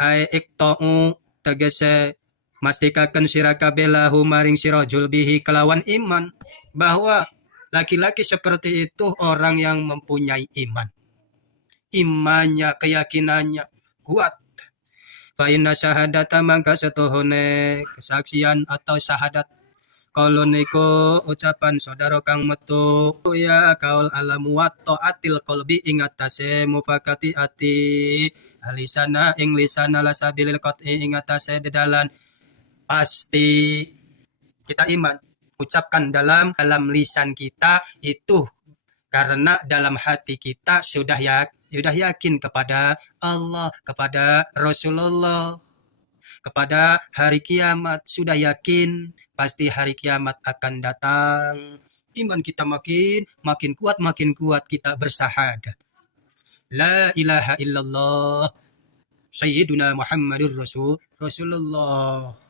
ai iqta'u tegese mastikaken sira kabeh lahu maring sira julbihi kelawan iman, bahwa laki-laki seperti itu orang yang mempunyai iman. Imannya, keyakinannya kuat. Fa inna syahadata mangka setuhune kesaksian atau syahadat kalau niku ucapan saudara kang metu ya kaul alamu wa taatil qalbi ing atase mufakati ati alisana ing lisana la sabilil qat'i ing atase dedalan pasti kita iman ucapkan dalam lisan kita itu karena dalam hati kita sudah yakin kepada Allah, kepada Rasulullah, kepada hari kiamat, sudah yakin pasti hari kiamat akan datang. Iman kita makin kuat kita bersyahadat. La ilaha illallah Sayyiduna Muhammadur Rasulullah.